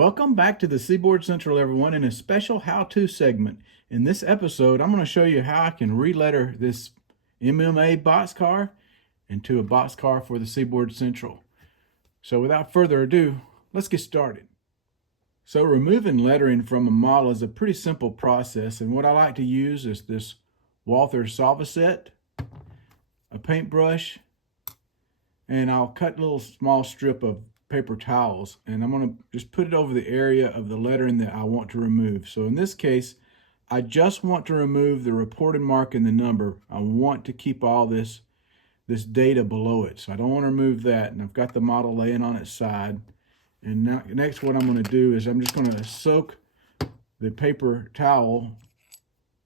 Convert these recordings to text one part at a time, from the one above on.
Welcome back to the Seaboard Central, everyone, in a special how-to segment. In this episode, I'm going to show you how I can re-letter this MMA boxcar into a boxcar for the Seaboard Central. So without further ado, let's get started. So removing lettering from a model is a pretty simple process, and what I like to use is this Walther Solva set, a paintbrush, and I'll cut a little small strip of paper towels, and I'm going to just put it over the area of the lettering that I want to remove. So in this case, I just want to remove the reported mark and the number. I want to keep all this data below it, so I don't want to remove that. And I've got the model laying on its side. And now, next what I'm going to do is I'm just going to soak the paper towel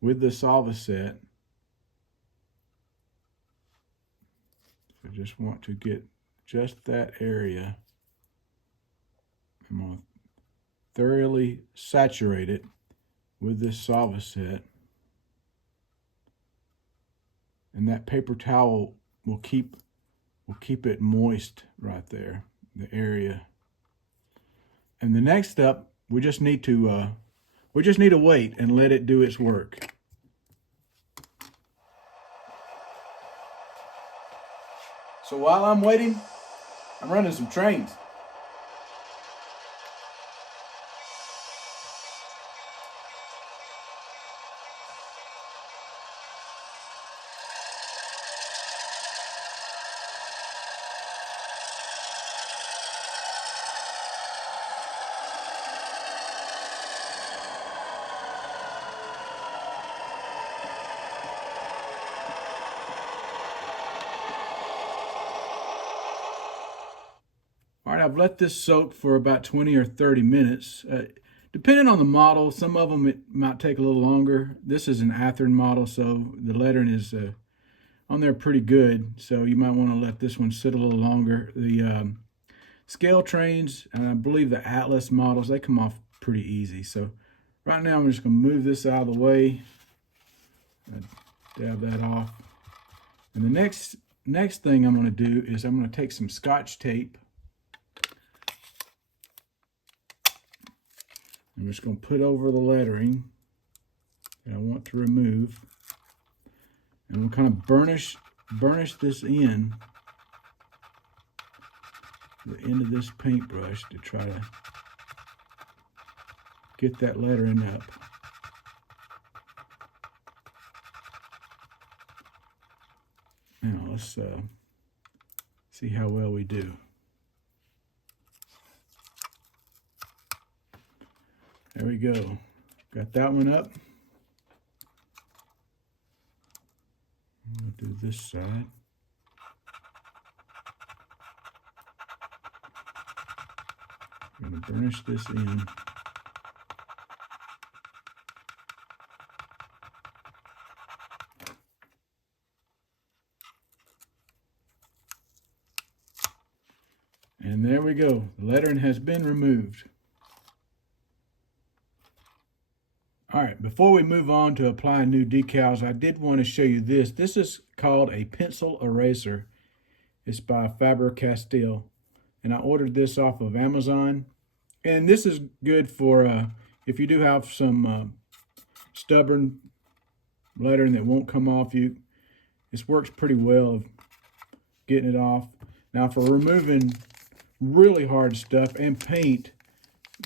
with the Solva set. I just want to get just that area. I'm going to thoroughly saturate it with this Solva set. And that paper towel will keep it moist right there, the area. And the next step, we just need to wait and let it do its work. So while I'm waiting, I'm running some trains. All right, I've let this soak for about 20 or 30 minutes. Depending on the model, some of them it might take a little longer. This is an Athearn model, so the lettering is on there pretty good. So you might want to let this one sit a little longer. The scale trains, and I believe the Atlas models, they come off pretty easy. So right now I'm just going to move this out of the way. Dab that off. And the next thing I'm going to do is I'm going to take some Scotch tape. I'm just going to put over the lettering that I want to remove, and we'll kind of burnish this in the end of this paintbrush to try to get that lettering up. Now let's see how well we do. There we go. Got that one up. I'm going to do this side. I'm going to burnish this in. And there we go. The lettering has been removed. All right, before we move on to applying new decals, I did want to show you this. This is called a pencil eraser. It's by Faber-Castell, and I ordered this off of Amazon. And this is good for if you do have some stubborn lettering that won't come off you. This works pretty well of getting it off. Now for removing really hard stuff and paint,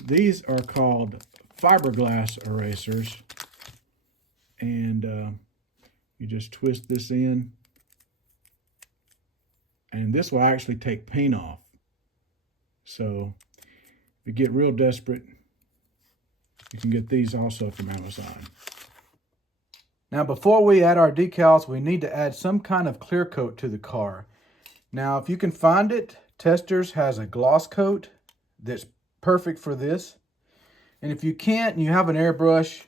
these are called fiberglass erasers, and you just twist this in, and this will actually take paint off. So if you get real desperate, you can get these also from Amazon. Now before we add our decals, we need to add some kind of clear coat to the car. Now if you can find it, Testors has a gloss coat that's perfect for this. And if you can't and you have an airbrush,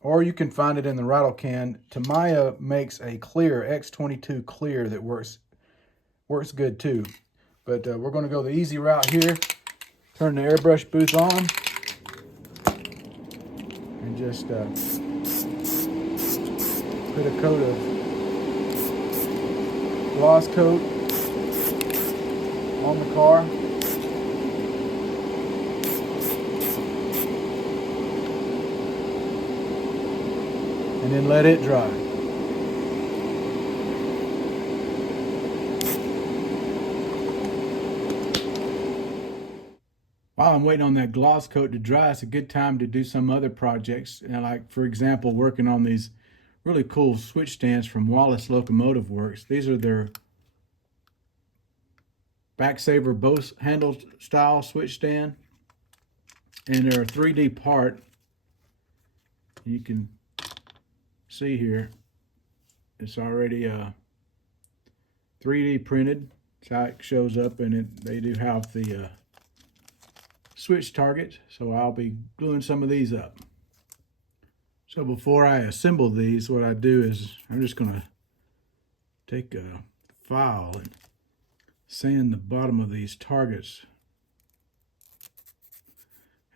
or you can find it in the rattle can, Tamiya makes a clear, X22 clear that works good too. But we're going to go the easy route here. Turn the airbrush booth on. And just put a coat of gloss coat on the car. and then let it dry. While I'm waiting on that gloss coat to dry, it's a good time to do some other projects. Like, for example, working on these really cool switch stands from Wallace Locomotive Works. These are their backsaver bow handle style switch stand. And they're a 3D part. You can see here, it's already 3D printed. That's how it shows up, and they do have the switch targets, so I'll be gluing some of these up. So before I assemble these, what I do is I'm just going to take a file and sand the bottom of these targets.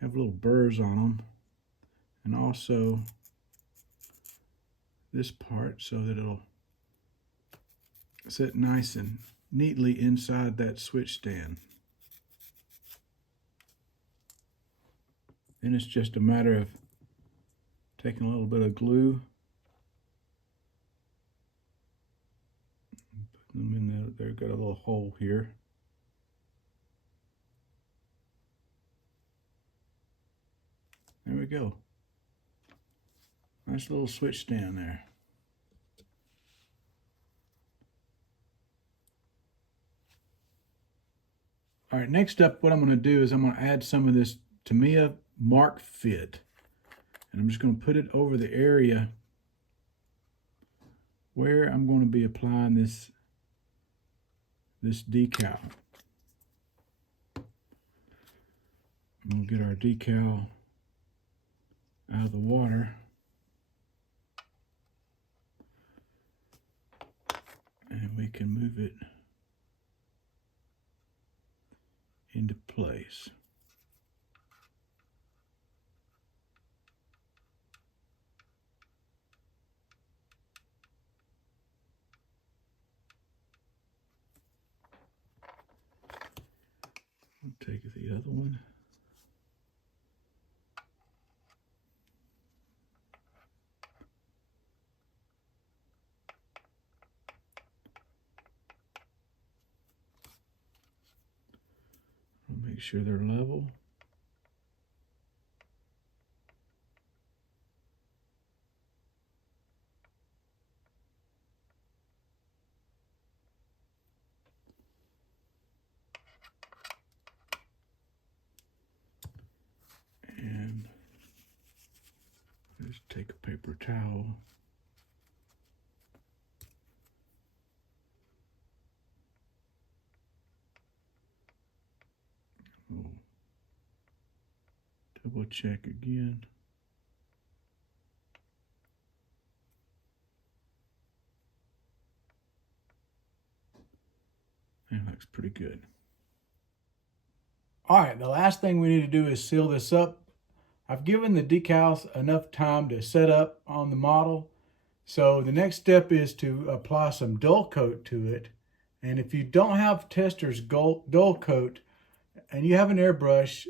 Have little burrs on them, and also this part so that it'll sit nice and neatly inside that switch stand. Then it's just a matter of taking a little bit of glue, putting them in there. They've got a little hole here. There we go. Nice little switch stand there. All right, next up, what I'm going to do is I'm going to add some of this Tamiya Mark Fit. And I'm just going to put it over the area where I'm going to be applying this decal. We'll get our decal out of the water. And we can move it into place. I'll take the other one. I'll make sure they're level. And just take a paper towel. We'll double check again. That looks pretty good. All right, the last thing we need to do is seal this up. I've given the decals enough time to set up on the model. So the next step is to apply some dull coat to it. And if you don't have Tester's dull coat and you have an airbrush,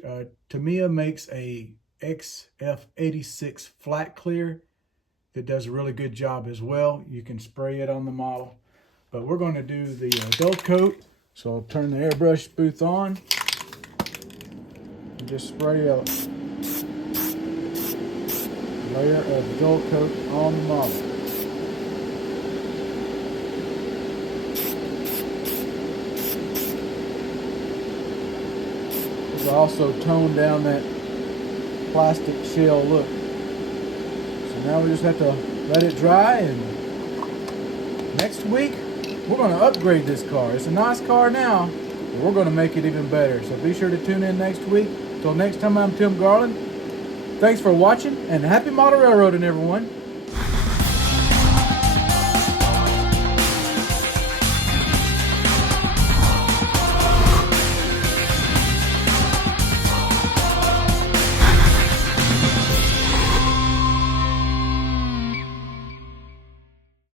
Tamiya makes a XF86 flat clear that does a really good job as well. You can spray it on the model. But we're going to do the dull coat. So I'll turn the airbrush booth on and just spray a layer of dull coat on the model. This will also tone down that plastic shell look. So now we just have to let it dry, and next week we're going to upgrade this car. It's a nice car now, but we're going to make it even better. So be sure to tune in next week. Until next time, I'm Tim Garland. Thanks for watching, and happy model railroading, everyone.